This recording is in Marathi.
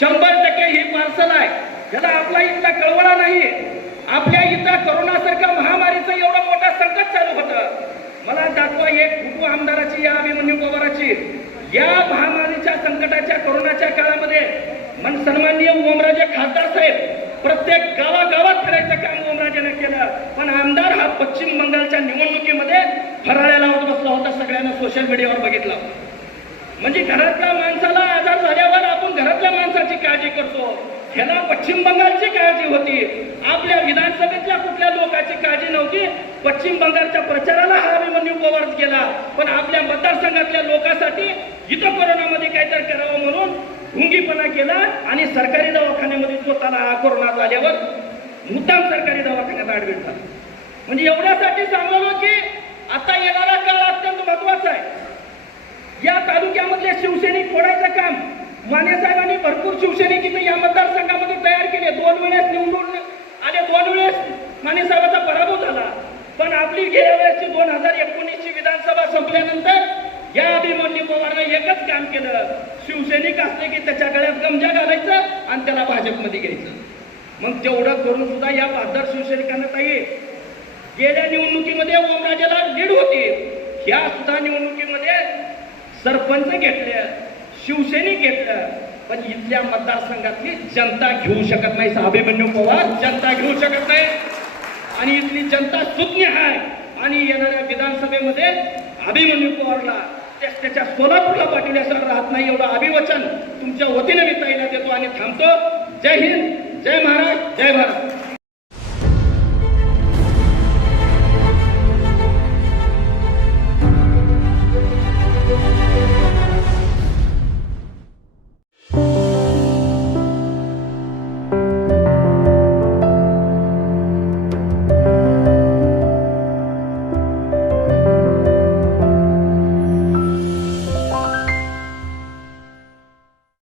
शंभर टक्के ही पार्सल आहे. ज्याला आपला इथला कळवळा नाही आपल्या इथं करोनासारख्या महामारीचं एवढं मोठं संकट चालू होतं. मला दाखवा एक फोटो आमदाराची या अभिमन्यू पवाराची. या महामारीच्या संकटाच्या कोरोनाच्या काळामध्ये मन सन्माननीय ओमराजे खासदार साहेब प्रत्येक गावागावात फिरायचं काम ओमराजेने केलं. पण आमदार हा पश्चिम बंगालच्या निवडणुकीमध्ये फराळ्याला होत बसला होता सगळ्यांना सोशल मीडियावर बघितला. म्हणजे घरातल्या माणसाला आजार झाल्यावर आपण घरातल्या माणसाची काळजी करतो. ह्याला पश्चिम बंगालची काळजी होती. आपल्या विधानसभेतल्या कुठल्या लोकांची काळजी नव्हती? पश्चिम बंगालच्या प्रचाराला हा अभिमन्यू पवार गेला. पण आपल्या मतदारसंघातल्या लोकांसाठी इथं कोरोनामध्ये काहीतरी करावं म्हणून ढुंगीपणा केला आणि सरकारी दवाखान्यामध्ये स्वतःला हा कोरोना झाल्यावर मुद्दाम सरकारी दवाखान्यात ऍडमिट झाला. म्हणजे एवढ्यासाठी सांगलो की आता येणारा काळ अत्यंत महत्त्वाचा आहे. या तालुक्यामधले शिवसैनिक फोडायचं काम मानेसाहेबांनी भरपूर शिवसैनिक इथं या मतदारसंघामध्ये तयार केले. दोन वेळेस निवडून आले दोन वेळेस मानेसाहेबाचा पराभव झाला. पण आपली गेल्या वेळेसची दोन हजार एकोणीसची विधानसभा संपल्यानंतर या अभिमन्यू पवारनं एकच काम केलं. शिवसैनिक असले की त्याच्या गळ्यात गमजा घालायचं आणि त्याला भाजपमध्ये घ्यायचं. मग तेवढं करून सुद्धा या बहादर शिवसैनिकांना ताई गेल्या निवडणुकीमध्ये ओमराजेला लीड होती. या सुद्धा निवडणुकीमध्ये सरपंच घेतले शिवसैनिक घेतलं पण इथल्या मतदारसंघातली जनता घेऊ शकत नाही. अभिमन्यू पवार जनता घेऊ शकत नाही. आणि इथली जनता सुज्ञ आहे. आणि येणाऱ्या विधानसभेमध्ये अभिमन्यू पवारला त्याच्या सोलापूरला पाटील राहत नाही एवढं अभिवचन. तुमच्या वतीने मी ताईला देतो आणि थांबतो. जय हिंद जय महाराज जय भारत.